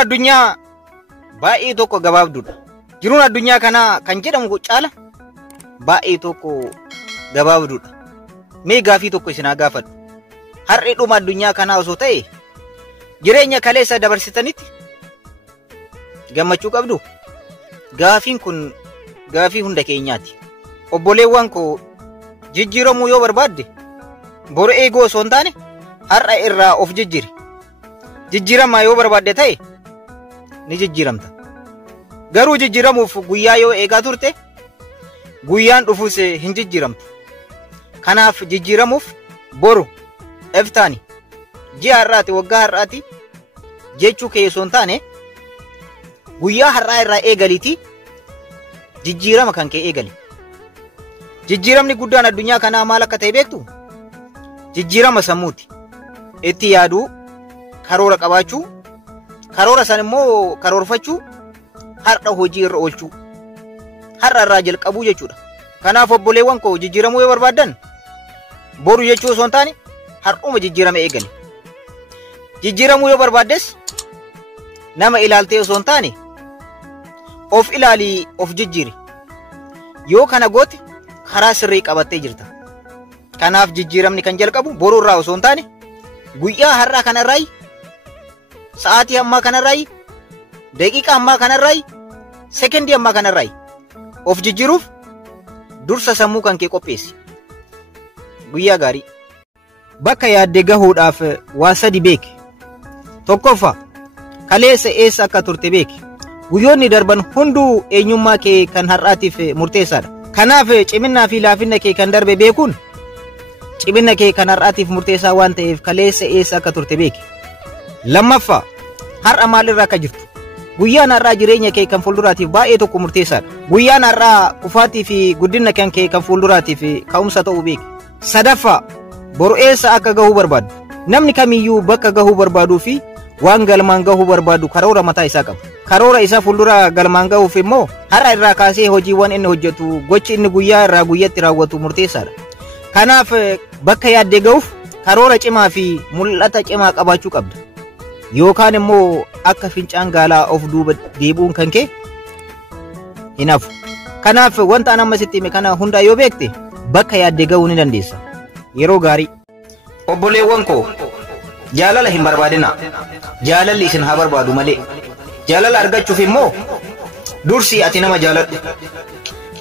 addunyaa baay'ee tokko gabaabduudha. Jiruun addunyaa kana kan jedhamu caala baay'ee tokko gabaabduudha. Mee gaafii tokko isin haa gaafadhu. Har'i dhuma addunyaa kanaa osoo ta'e jireenya kaleessa dabarsitanitti gammachuu qabdu? Gaafiin kun gaafii hunda keenyaati. Obboleewwan koo jijjiiramuu yoo barbaadde boru eeguu osoo hin taane har'a irraa of jijjiiri. Jijjiiramaa yoo barbaadde ta'e ni jijjiiramta. Garuu jijjiiramuuf guyyaa yoo eegaa turte guyyaan dhufuus hin jijjiiramtu. Kanaaf jijjiiramuuf boru eftaani ji'a har'aati waggaa har'aati jechuu kee osoo hin taane guyyaa har'aa irraa eegaliitii jijjiirama kan kee eegali. Jijjiiramni guddaan addunyaa kanaa maal akka ta'e beektu? Jijjiirama sammuuti. Itti yaaduu, karoora qabaachuu, karoora san immoo karoorfachuu, har'a hojii irra oolchuu, har'a irraa jalqabuu jechuudha. Kanaaf obboleewwan koo jijjiiramuu yoo barbaaddan boru jechuu osoo hin taane har'uma jijjiirama eegali. Jijjiiramuu yoo barbaaddes nama ilaaltee osoo hin taane of ilaalii of jijjiiri. Yoo kana goote karaa sirrii qabattee jirta. Kanaaf jijjiiramni kan jalqabu boruu irraa osoo hin taane guyyaa har'aa kanarraa, sa'aatii ammaa kanarraa, daqiiqaa ammaa kanarraa, sekendii ammaa kanarraa of jijjiiruuf dursa sammuu kan kee qopheessi. Guyyaa gaarii. Bakka yaadde gahuudhaaf waa sadi beeki. Tokkoffaa kaleessa eessa akka turte beeki. Guyyoonni darban hunduu eenyummaa kee kan har'aatiif murteessaadha. Kanaaf ciminaa fi laafina kee kan darbe beekuun cimina kee kan har'aatiif murteessaa waan ta'eef kaleessa eessa akka turte beeki. Lammaffaa har'a maalirra akka jirtu. Guyyaan har'aa jireenya kee kan fuulduraatiif baay'ee tokko murteessaadha. Guyyaan har'aa kufaatii fi guddina kan kee kan fuulduraatiif ka'umsa ta'uu beeki. Sadaffaa boru eessa akka gahuu barbaadu. Namni kamiyyuu bakka gahuu barbaaduu fi waan galmaan gahuu barbaadu karoora mataa isaa qaba. Karoora isaa fuuldura galmaan gahuuf immoo har'a irraa kaasee hojiiwwan inni hojjetu, gochi inni guyyaa irraa guyyatti raawwatu murteessaadha. Kanaaf bakka yaaddee gahuuf karoora cimaa fi mul'ata cimaa qabaachuu qabda. Yookaan immoo akka fincaan gaalaa of duuba deebi'uun kan kee hin hafu. Kanaaf wanta an amma sitti hime kana hundaa yoo beekte bakka yaaddee gahuu ni dandeessa. Yeroo gaarii. Obboleewwan koo jaalala hin barbaadina. Jaalalli isin haa barbaadu malee. Jaalala argachuuf immoo dursi ati nama jaaladhu.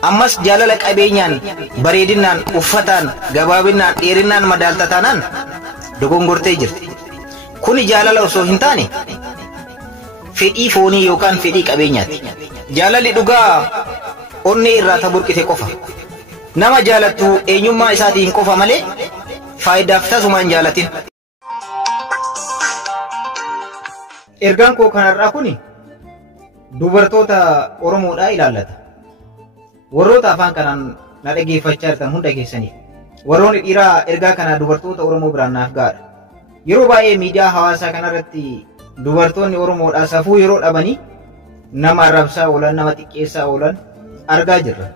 Ammas jaalala qabeenyaan, bareedinaan, uffataan, gabaabinaan, dheerinaan madaaltataanaan dogongortee jirti. Kuni jaalala osoo hin taane fedhii foonii yookaan fedhii qabeenyaati. Jaalalli dhugaa onnee irraa burqite qofa. Nama jaalattu eenyummaa isaatiin qofa malee faayidaaf tasumaan jaalatin. Ergaan koo kanarraa kuni dubartoota Oromoodhaa ilaallata. Warroota afaan kanaan na dhageeffachaa jirtan hunda keessaniif. Warroonni dhiiraa ergaa kana dubartoota Oromoo biraan naaf gaadha. Yeroo baay'ee miidiyaa hawaasaa kanarratti dubartoonni Oromoodhaa safuu yeroo dhabanii nama arrabsaa oolan, nama xiqqeessaa oolan argaa jirra.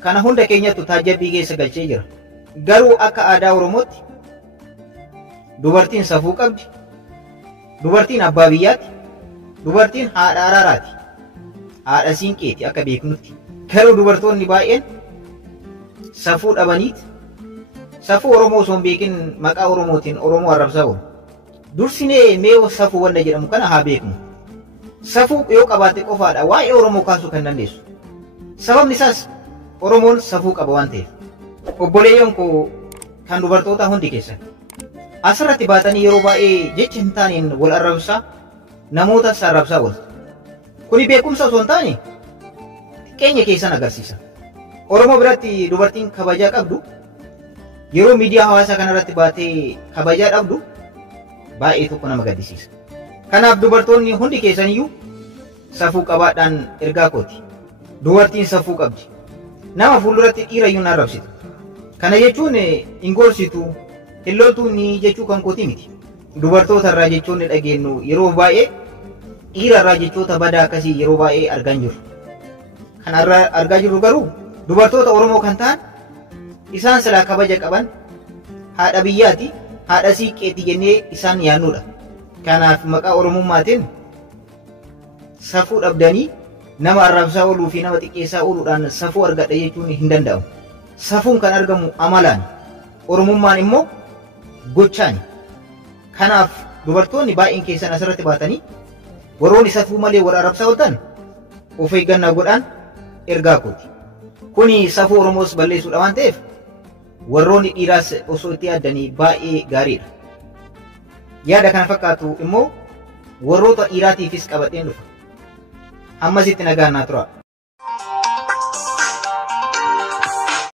Kana hunda keenyattu taajjabbii keessa galchee jira. Garuu akka aadaa Oromootti dubartiin safuu qabdi. Dubartiin abbaa biyyaati. Dubartiin haadha araaraati. Haadha siinqeeti akka beeknutti. Garuu dubartoonni baay'een safuu dhabaniiti. Safuu Oromoo osoo hin beekin maqaa Oromootiin Oromoo arrabsaa oolu. Dursinee mee safuu wanta jedhamu kana haa beeknu. Safuu yoo qabaatte qofaadha waa'ee Oromoo kaasuu kan dandeessu. Sababni isaas Oromoon safuu qaba waan ta'eef. Obboleeyyan koo kan dubartoota hundi keessan asirratti baatanii yeroo baay'ee jecha hin taaneen wal arrabsaa namoota arrabsaa ooltu. Kuni beekumsa osoo hin taane xiqqeenya keessan agarsiisa. Oromoo biratti dubartiin kabajaa qabdu yeroo miidiyaa hawaasaa kanarratti baatee kabajaa dhabdu baay'ee tokko nama gaddisiisa. Kanaaf dubartoonni hundi keessaniyyuu safuu qabaadhaan ergaa kooti. Dubartiin safuu qabdi. Nama fuulduratti dhiirayyuu hin arrabsitu. Kana jechuun hin gorsitu, hin loltuuni jechuu kan kooti miti. Dubartoota irraa jechoonni dhageenyu yeroo baay'ee dhiira irraa jechoota badaa akkasii yeroo baay'ee argaa hin jirru. Kan argaa jirru garuu dubartoota Oromoo kan ta'an isaan silaa kabaja qaban haadha biyyaati, haadha siiqqeeti jennee isaan yaannudha. Kanaaf maqaa Oromummaatiin safuu dhabdanii nama arrabsaa ooluu fi nama xiqqeessaa ooluudhaan safuu argadha jechuun hin danda'amu. Safuun kan argamu amalaan, oromummaan immoo gochaani. Kanaaf dubartoonni baay'een keessan asirratti baatanii warroonni safuu malee wal arrabsaa ooltan of eeggannaa godhaan ergaa kooti. Kuni safuu Oromoos balleessuudha waan ta'eef warroonni dhiiraas osoo itti yaaddanii baay'ee gaariidha. Yaada kana fakkaatu immoo warroota dhiiraatiifis qabadheen dhufa. Ammasitti nagaan naa tura.